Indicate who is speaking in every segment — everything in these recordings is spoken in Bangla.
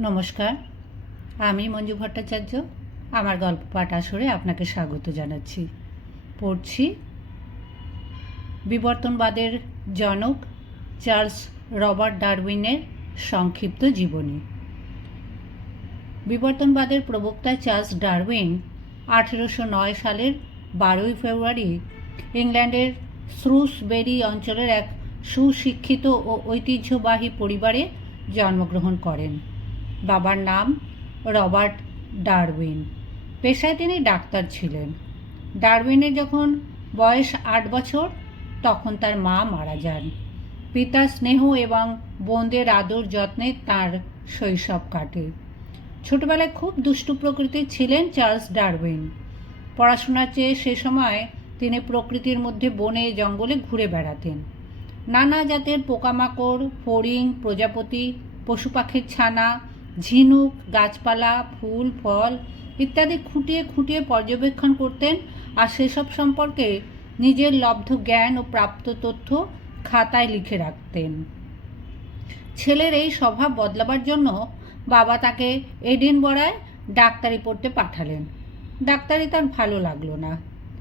Speaker 1: নমস্কার, আমি মঞ্জু ভট্টাচার্য, আমার গল্প পাঠ আসরে আপনাকে স্বাগত জানাচ্ছি। পড়ছি বিবর্তনবাদের জনক চার্লস রবার্ট ডারউইনের সংক্ষিপ্ত জীবনী। বিবর্তনবাদের প্রবক্তা চার্লস ডারউইন আঠেরোশো নয় সালের বারোই ফেব্রুয়ারি ইংল্যান্ডের স্রুসবেরি অঞ্চলের এক সুশিক্ষিত ও ঐতিহ্যবাহী পরিবারে জন্মগ্রহণ করেন। বাবার নাম রবার্ট ডারউইন। পেশায় তিনি ডাক্তার ছিলেন। ডারউইনের যখন বয়স আট বছর, তখন তার মা মারা যান। পিতার স্নেহ এবং বোনদের আদর যত্নে তার শৈশব কাটে। ছোটবেলায় খুব দুষ্টু প্রকৃতির ছিলেন চার্লস ডারউইন। পড়াশোনার চেয়ে সে সময় তিনি প্রকৃতির মধ্যে বনে, জঙ্গলে ঘুরে বেড়াতেন। নানা জাতের পোকামাকড়, ফড়িং, প্রজাপতি, পশু পাখির ছানা ঝিনুক, গাছপালা, ফুল, ফল ইত্যাদি খুঁটিয়ে খুঁটিয়ে পর্যবেক্ষণ করতেন আর সেসব সম্পর্কে নিজের লব্ধ জ্ঞান ও প্রাপ্ত তথ্য খাতায় লিখে রাখতেন। ছেলের এই স্বভাব বদলাবার জন্য বাবা তাকে এডিনবরায় ডাক্তারি পড়তে পাঠালেন। ডাক্তারি তার ভালো লাগল না।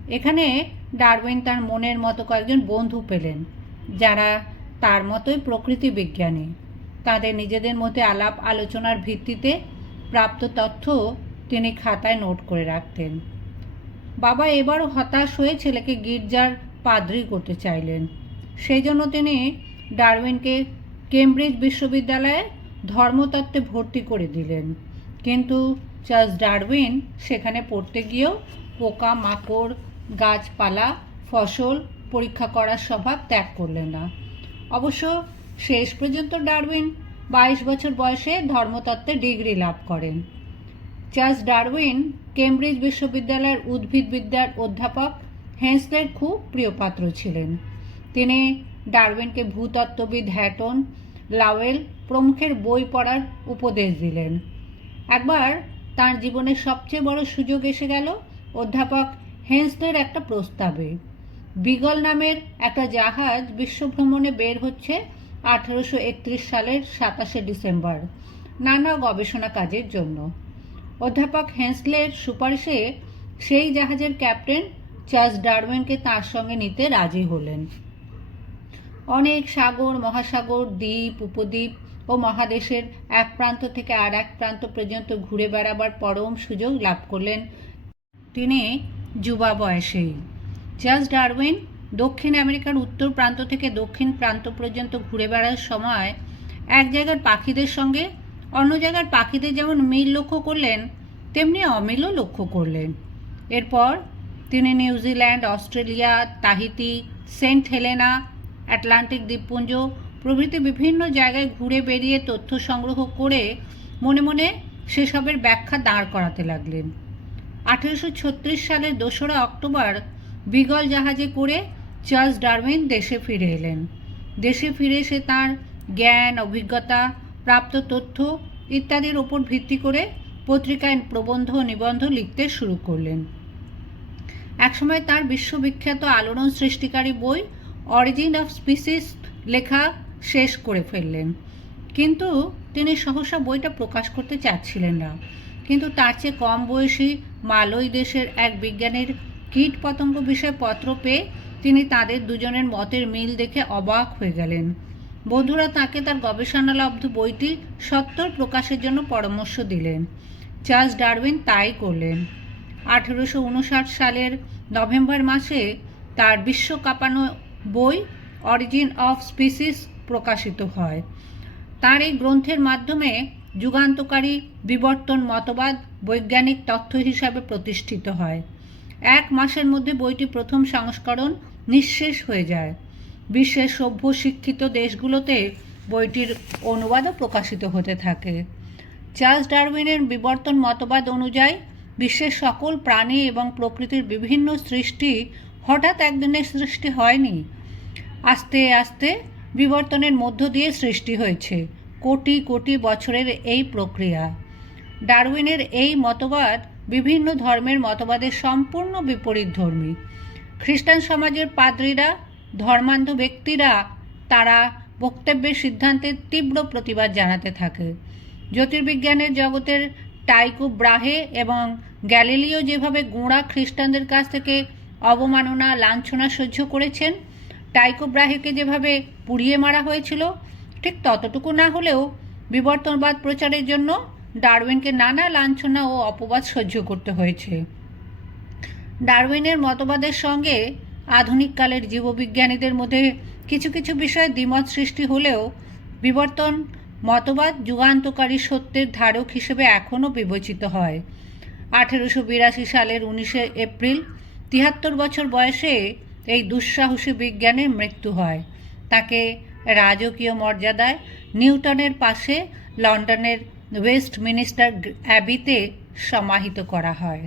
Speaker 1: এখানে ডারউইন তার মনের মতো কয়েকজন বন্ধু পেলেন যারা তার মতোই প্রকৃতি বিজ্ঞানী। তাদের নিজেদের মধ্যে আলাপ আলোচনার ভিত্তিতে প্রাপ্ত তথ্য তিনি খাতায় নোট করে রাখতেন। বাবা এবারও হতাশ হয়ে ছেলেকে গির্জার পাদ্রি করতে চাইলেন। সেই জন্য তিনি ডারউইনকে কেমব্রিজ বিশ্ববিদ্যালয়ে ধর্মতত্ত্বে ভর্তি করে দিলেন। কিন্তু চার্লস ডারউইন সেখানে পড়তে গিয়েও পোকা মাকড় গাছপালা, ফসল পরীক্ষা করার স্বভাব ত্যাগ করলেন না। অবশ্য শেষ পর্যন্ত ডারউইন বাইশ বছর বয়সে ধর্মতত্ত্বে ডিগ্রি লাভ করেন। চার্লস ডারউইন কেমব্রিজ বিশ্ববিদ্যালয়ের উদ্ভিদবিদ্যার অধ্যাপক হেন্সলের খুব প্রিয়পাত্র ছিলেন। তিনি ডারউইনকে ভূতত্ত্ববিদ হ্যাটন লাওয়েল প্রমুখের বই পড়ার উপদেশ দিলেন। একবার তার জীবনের সবচেয়ে বড় সুযোগ এসে গেল অধ্যাপক হেন্সলের একটা প্রস্তাবে। বিগল নামের একটা জাহাজ বিশ্বভ্রমণে বের হচ্ছে আঠেরোশো সালের সাতাশে ডিসেম্বর নানা গবেষণা কাজের জন্য। অধ্যাপক হেন্সলের সুপারিশে সেই জাহাজের ক্যাপ্টেন চার্লস ডারউইনকে তার সঙ্গে নিতে রাজি হলেন। অনেক সাগর, মহাসাগর, দ্বীপ, উপদ্বীপ ও মহাদেশের এক প্রান্ত থেকে আর এক প্রান্ত পর্যন্ত ঘুরে বেড়াবার পরম সুযোগ লাভ করলেন। তিনি যুবা বয়সেই। চার্লস ডারউইন দক্ষিণ আমেরিকার উত্তর প্রান্ত থেকে দক্ষিণ প্রান্ত পর্যন্ত ঘুরে বেড়ার সময় এক জায়গার পাখিদের সঙ্গে অন্য জায়গার পাখিদের যেমন মিল লক্ষ্য করলেন, তেমনি অমিলও লক্ষ্য করলেন। এরপর তিনি New Zealand Australia, Tahiti, Saint Helena Atlantic দ্বীপপুঞ্জ প্রভৃতি বিভিন্ন জায়গায় ঘুরে বেরিয়ে তথ্য সংগ্রহ করে মনে মনে সেসবের ব্যাখ্যা দাঁড় করাতে লাগলেন। আঠেরোশো ছত্রিশ সালের দোসরা অক্টোবর, বিগল জাহাজে করে চার্লস ডারউইন দেশে ফিরে এলেন। দেশে ফিরে এসে তার জ্ঞান, অভিজ্ঞতা, প্রাপ্ত তথ্য ইত্যাদির ওপর ভিত্তি করে পত্রিকায় প্রবন্ধ নিবন্ধ লিখতে শুরু করলেন। একসময় তার বিশ্ববিখ্যাত আলোড়ন সৃষ্টিকারী বই, অরিজিন অফ স্পিসিস, লেখা শেষ করে ফেললেন। কিন্তু তিনি সহসা বইটা প্রকাশ করতে চাচ্ছিলেন না। কিন্তু তার চেয়ে কম বয়সী মালয় দেশের এক বিজ্ঞানীর কীট পতঙ্গ বিষয়ে পত্র পেয়ে তিনি তাদের দুজনের মতের মিল দেখে অবাক হয়ে গেলেন। বন্ধুরা, তাকে তার গবেষণালব্ধ বইটি সত্তর প্রকাশের জন্য পরামর্শ দিলেন। চার্লস ডারউইন তাই করলেন। আঠেরোশো উনষাট সালের নভেম্বর মাসে তার বিশ্ব কাঁপানো বই অরিজিন অফ স্পিসিস প্রকাশিত হয়। তার এই গ্রন্থের মাধ্যমে যুগান্তকারী বিবর্তন মতবাদ বৈজ্ঞানিক তথ্য হিসাবে প্রতিষ্ঠিত হয়। এক মাসের মধ্যে বইটি প্রথম সংস্করণ নিঃশেষ হয়ে যায়। বিশ্বের সভ্য শিক্ষিত দেশগুলোতে বইটির অনুবাদও প্রকাশিত হতে থাকে। চার্লস ডারউইনের বিবর্তন মতবাদ অনুযায়ী, বিশ্বের সকল প্রাণী এবং প্রকৃতির বিভিন্ন সৃষ্টি হঠাৎ একদিনের সৃষ্টি হয়নি। আস্তে আস্তে বিবর্তনের মধ্য দিয়ে সৃষ্টি হয়েছে, কোটি কোটি বছরের এই প্রক্রিয়া। ডারউইনের এই মতবাদ বিভিন্ন ধর্মের মতবাদের সম্পূর্ণ বিপরীত ধর্মী খ্রিস্টান সমাজের পাদ্রীরা, ধর্মান্ধ ব্যক্তিরা, তারা বক্তব্যের সিদ্ধান্তের তীব্র প্রতিবাদ জানাতে থাকে। জ্যোতির্বিজ্ঞানের জগতের টাইকো ব্রাহে এবং গ্যালিলিও যেভাবে গোঁড়া খ্রিস্টানদের কাছ থেকে অবমাননা, লাঞ্ছনা সহ্য করেছেন, টাইকো ব্রাহেকে যেভাবে পুড়িয়ে মারা হয়েছিল, ঠিক ততটুকু না হলেও বিবর্তনবাদ প্রচারের জন্য ডারউইনকে নানা লাঞ্ছনা ও অপবাদ সহ্য করতে হয়েছে। ডারউইনের মতবাদের সঙ্গে আধুনিককালের জীববিজ্ঞানীদের মধ্যে কিছু কিছু বিষয়ে দ্বিমত সৃষ্টি হলেও বিবর্তন মতবাদ যুগান্তকারী সত্যের ধারক হিসেবে এখনও বিবেচিত হয়। আঠেরোশো বিরাশি সালের উনিশে এপ্রিল তিয়াত্তর বছর বয়সে এই দুঃসাহসী বিজ্ঞানের মৃত্যু হয়। তাকে রাজকীয় মর্যাদায় নিউটনের পাশে লন্ডনের ওয়েস্ট মিনিস্টার অ্যাবিতে সমাহিত করা হয়।